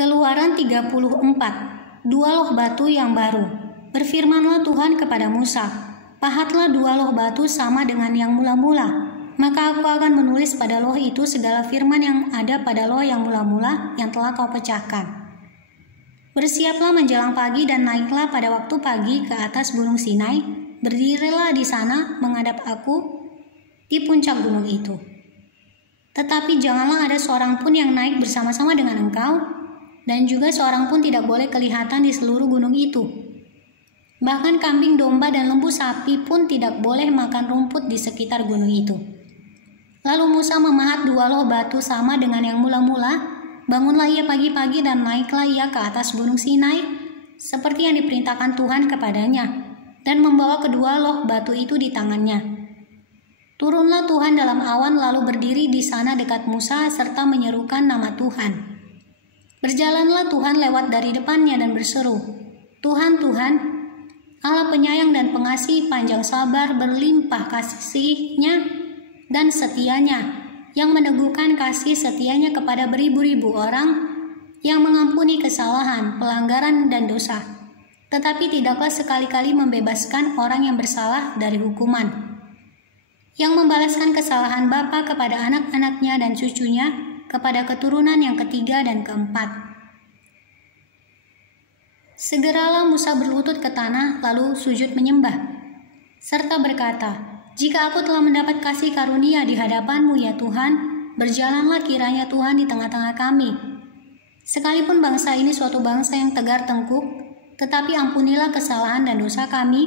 Keluaran 34. Dua loh batu yang baru. Berfirmanlah Tuhan kepada Musa, pahatlah dua loh batu sama dengan yang mula-mula, maka aku akan menulis pada loh itu segala firman yang ada pada loh yang mula-mula yang telah kau pecahkan. Bersiaplah menjelang pagi dan naiklah pada waktu pagi ke atas gunung Sinai, berdirilah di sana menghadap aku di puncak gunung itu. Tetapi janganlah ada seorang pun yang naik bersama-sama dengan engkau, dan juga seorang pun tidak boleh kelihatan di seluruh gunung itu. Bahkan kambing domba dan lembu sapi pun tidak boleh makan rumput di sekitar gunung itu. Lalu Musa memahat dua loh batu sama dengan yang mula-mula. Bangunlah ia pagi-pagi dan naiklah ia ke atas gunung Sinai, seperti yang diperintahkan Tuhan kepadanya, dan membawa kedua loh batu itu di tangannya. Turunlah Tuhan dalam awan lalu berdiri di sana dekat Musa serta menyerukan nama Tuhan. Berjalanlah Tuhan lewat dari depannya dan berseru, Tuhan, Tuhan, Allah penyayang dan pengasih, panjang sabar, berlimpah kasih-Nya dan setianya, yang meneguhkan kasih setianya kepada beribu-ribu orang, yang mengampuni kesalahan, pelanggaran, dan dosa, tetapi tidaklah sekali-kali membebaskan orang yang bersalah dari hukuman, yang membalaskan kesalahan bapa kepada anak-anaknya dan cucunya, kepada keturunan yang ketiga dan keempat. Segeralah Musa berlutut ke tanah, lalu sujud menyembah, serta berkata, jika aku telah mendapat kasih karunia di hadapan-Mu ya Tuhan, berjalanlah kiranya Tuhan di tengah-tengah kami. Sekalipun bangsa ini suatu bangsa yang tegar tengkuk, tetapi ampunilah kesalahan dan dosa kami,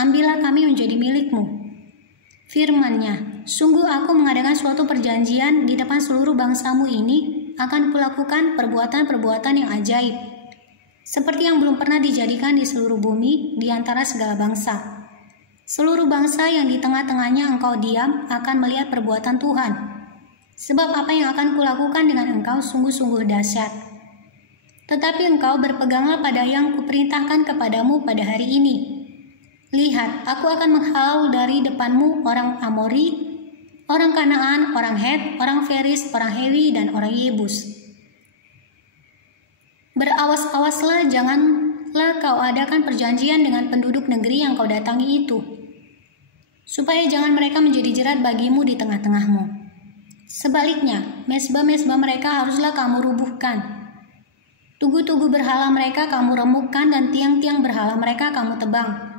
ambillah kami menjadi milik-Mu. Firman-Nya, sungguh aku mengadakan suatu perjanjian di depan seluruh bangsa-Mu ini, akan kulakukan perbuatan-perbuatan yang ajaib, seperti yang belum pernah dijadikan di seluruh bumi di antara segala bangsa. Seluruh bangsa yang di tengah-tengahnya engkau diam akan melihat perbuatan Tuhan. Sebab apa yang akan kulakukan dengan engkau sungguh-sungguh dahsyat. Tetapi engkau berpeganglah pada yang kuperintahkan kepadamu pada hari ini. Lihat, aku akan menghalau dari depanmu orang Amori, orang Kanaan, orang Het, orang Feris, orang Hewi, dan orang Yebus. Berawas-awaslah, janganlah kau adakan perjanjian dengan penduduk negeri yang kau datangi itu, supaya jangan mereka menjadi jerat bagimu di tengah-tengahmu. Sebaliknya, mesbah-mesbah mereka haruslah kamu rubuhkan. Tugu-tugu berhala mereka kamu remukkan dan tiang-tiang berhala mereka kamu tebang.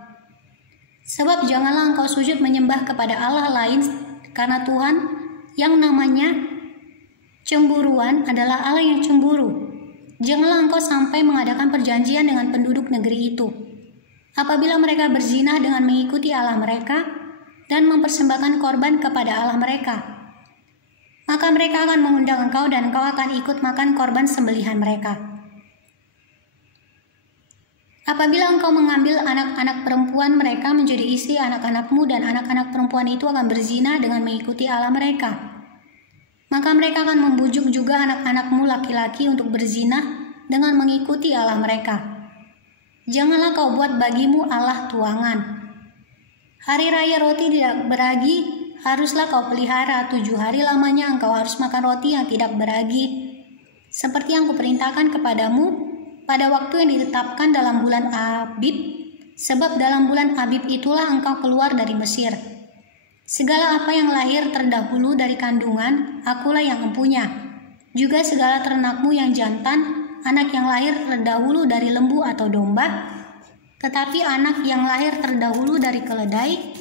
Sebab janganlah engkau sujud menyembah kepada Allah lain, karena Tuhan yang namanya cemburuan adalah Allah yang cemburu. Janganlah engkau sampai mengadakan perjanjian dengan penduduk negeri itu. Apabila mereka berzina dengan mengikuti Allah mereka dan mempersembahkan korban kepada Allah mereka, maka mereka akan mengundang engkau dan engkau akan ikut makan korban sembelihan mereka. Apabila engkau mengambil anak-anak perempuan mereka menjadi istri anak-anakmu dan anak-anak perempuan itu akan berzina dengan mengikuti Allah mereka, maka mereka akan membujuk juga anak-anakmu laki-laki untuk berzina dengan mengikuti Allah mereka. Janganlah kau buat bagimu Allah tuangan. Hari raya roti tidak beragi haruslah kau pelihara. 7 hari lamanya engkau harus makan roti yang tidak beragi, seperti yang kuperintahkan kepadamu pada waktu yang ditetapkan dalam bulan Abib, sebab dalam bulan Abib itulah engkau keluar dari Mesir. Segala apa yang lahir terdahulu dari kandungan, akulah yang empunya. Juga segala ternakmu yang jantan, anak yang lahir terdahulu dari lembu atau domba, tetapi anak yang lahir terdahulu dari keledai,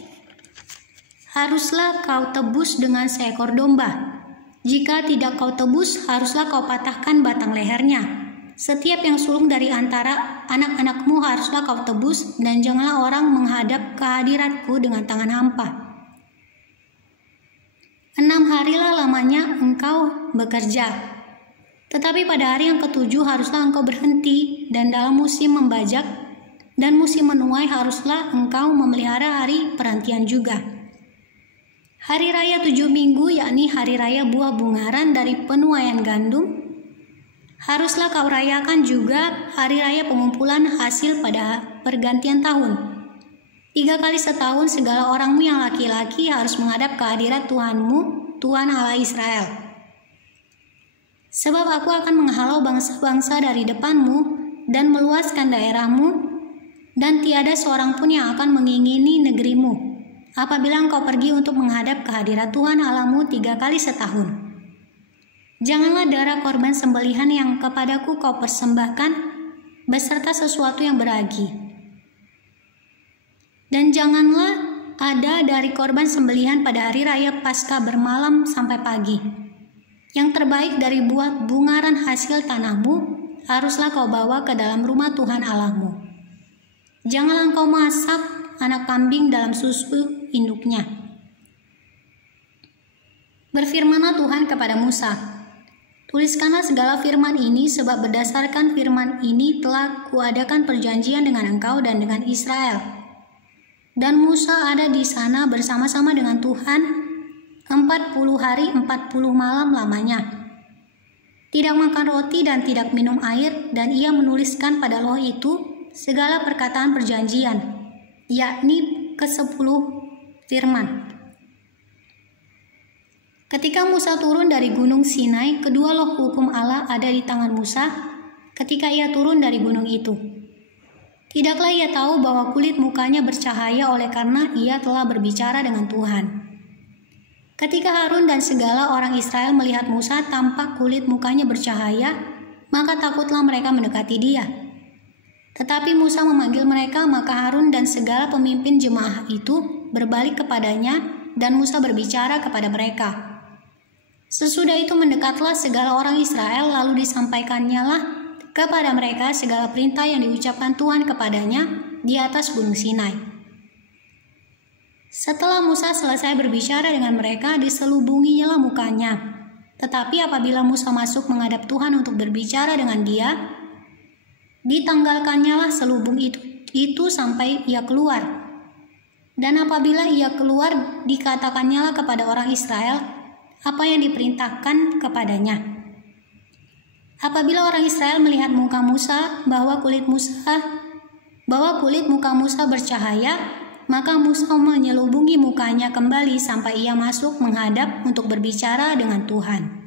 haruslah kau tebus dengan seekor domba. Jika tidak kau tebus, haruslah kau patahkan batang lehernya. Setiap yang sulung dari antara anak-anakmu haruslah kau tebus, dan janganlah orang menghadap ke hadiratku dengan tangan hampa. 6 harilah lamanya engkau bekerja. Tetapi pada hari yang ke-7 haruslah engkau berhenti, dan dalam musim membajak dan musim menuai haruslah engkau memelihara hari perantian juga. Hari raya 7 minggu, yakni hari raya buah bungaran dari penuaian gandum, haruslah kau rayakan juga hari raya pengumpulan hasil pada pergantian tahun. 3 kali setahun segala orangmu yang laki-laki harus menghadap ke hadirat Tuhanmu, Tuhan Allah Israel. Sebab aku akan menghalau bangsa-bangsa dari depanmu dan meluaskan daerahmu, dan tiada seorang pun yang akan mengingini negerimu, apabila engkau pergi untuk menghadap kehadirat Tuhan Allahmu 3 kali setahun. Janganlah darah korban sembelihan yang kepadaku kau persembahkan, beserta sesuatu yang beragi. Dan janganlah ada dari korban sembelihan pada hari raya Paskah bermalam sampai pagi. Yang terbaik dari buah bungaran hasil tanahmu haruslah kau bawa ke dalam rumah Tuhan Allahmu. Janganlah engkau masak anak kambing dalam susu induknya. Berfirmanlah Tuhan kepada Musa, tuliskanlah segala firman ini, sebab berdasarkan firman ini telah kuadakan perjanjian dengan engkau dan dengan Israel. Dan Musa ada di sana bersama-sama dengan Tuhan 40 hari 40 malam lamanya. Tidak makan roti dan tidak minum air, dan ia menuliskan pada loh itu segala perkataan perjanjian, yakni ke-10 firman. Ketika Musa turun dari gunung Sinai, kedua loh hukum Allah ada di tangan Musa ketika ia turun dari gunung itu. Tidaklah ia tahu bahwa kulit mukanya bercahaya oleh karena ia telah berbicara dengan Tuhan. Ketika Harun dan segala orang Israel melihat Musa tampak kulit mukanya bercahaya, maka takutlah mereka mendekati dia. Tetapi Musa memanggil mereka, maka Harun dan segala pemimpin jemaah itu berbalik kepadanya, dan Musa berbicara kepada mereka. Sesudah itu mendekatlah segala orang Israel, lalu disampaikannyalah kepada mereka segala perintah yang diucapkan Tuhan kepadanya di atas gunung Sinai. Setelah Musa selesai berbicara dengan mereka, diselubunginyalah mukanya. Tetapi apabila Musa masuk menghadap Tuhan untuk berbicara dengan dia, ditanggalkannyalah selubung itu sampai ia keluar. Dan apabila ia keluar, dikatakannyalah kepada orang Israel apa yang diperintahkan kepadanya. Apabila orang Israel melihat muka Musa, bahwa kulit muka Musa bercahaya, maka Musa menyelubungi mukanya kembali sampai ia masuk menghadap untuk berbicara dengan Tuhan.